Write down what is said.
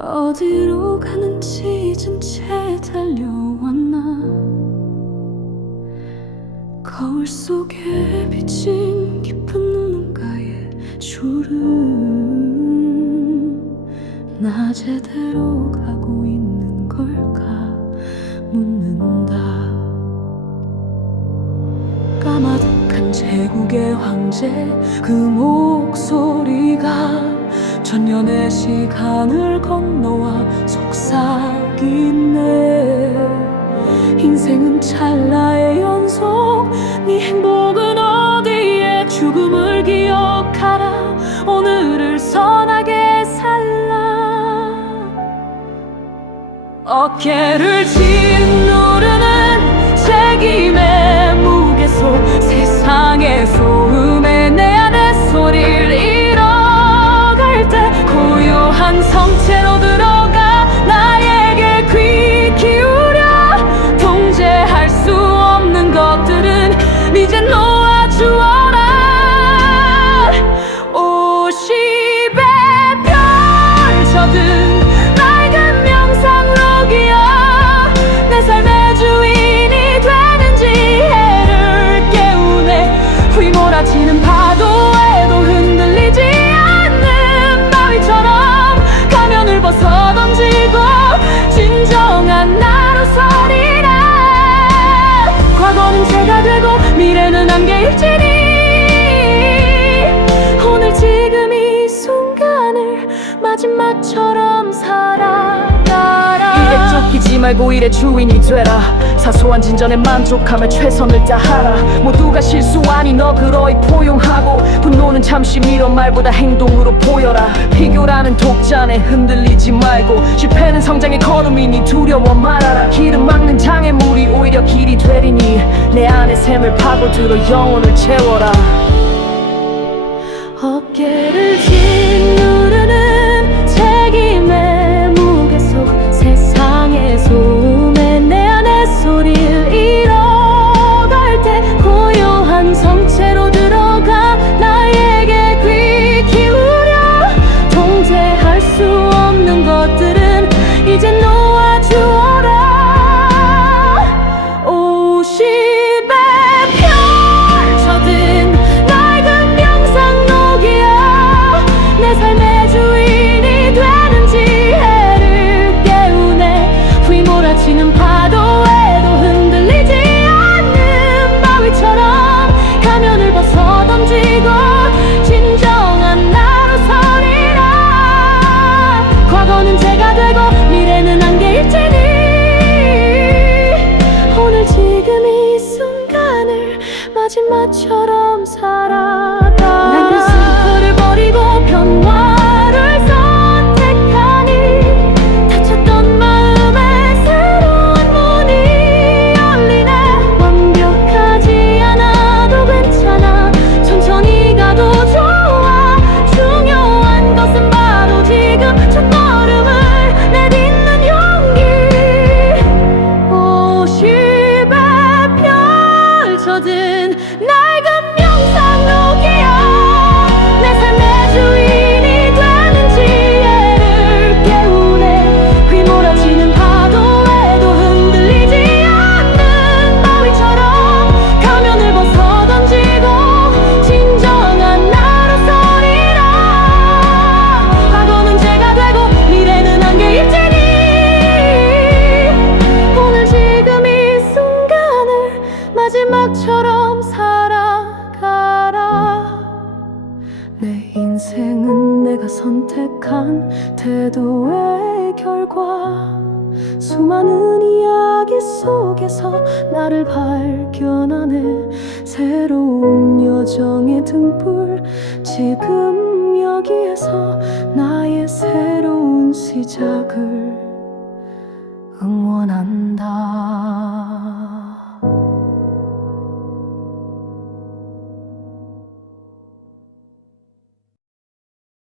어디로 가는지 잊은 채 달려왔나? 거울 속에 비친 깊은 누군가의 주름. 나 제대로 가고 있는 걸까? 묻는다. 까마득한 제국의 황제 그 목소리가 천년의 시간을 건너와 속삭이네. 인생은 찰나의 연속 네 행복은 어디에 죽음을 기억하라. 오늘을 선하게 살라. 어깨를 짓누 마지막처럼 살아가라. 일에 쫓기지 말고 일의 주인이 되라. 사소한 진전에 만족하며 최선을 다하라. 모두가 실수 아니 너 그러이 포용하고 분노는 잠시 미련 말보다 행동으로 보여라. 비교라는 독잔에 흔들리지 말고 실패는 성장의 걸음이니 두려워 말아라. 길을 막는 장애물이 오히려 길이 되리니 내 안의 샘을 파고들어 영혼을 채워라. 어깨를 짓 마지막처럼 살아 펼쳐든 낡은 명상록이야 내 삶의 주인이 되는 지혜를 깨우네. 휘몰아치는 파도에도 흔들리지 않는 바위처럼 가면을 벗어 던지고 진정한 나로 서리라. 과거는 제가 되고 미래는 한계일지니 오늘 지금 이 순간을 마지막처럼 선택한 태도의 결과 수많은 이야기 속에서 나를 발견하네. 새로운 여정의 등불 지금 여기에서 나의 새로운 시작을 응원한다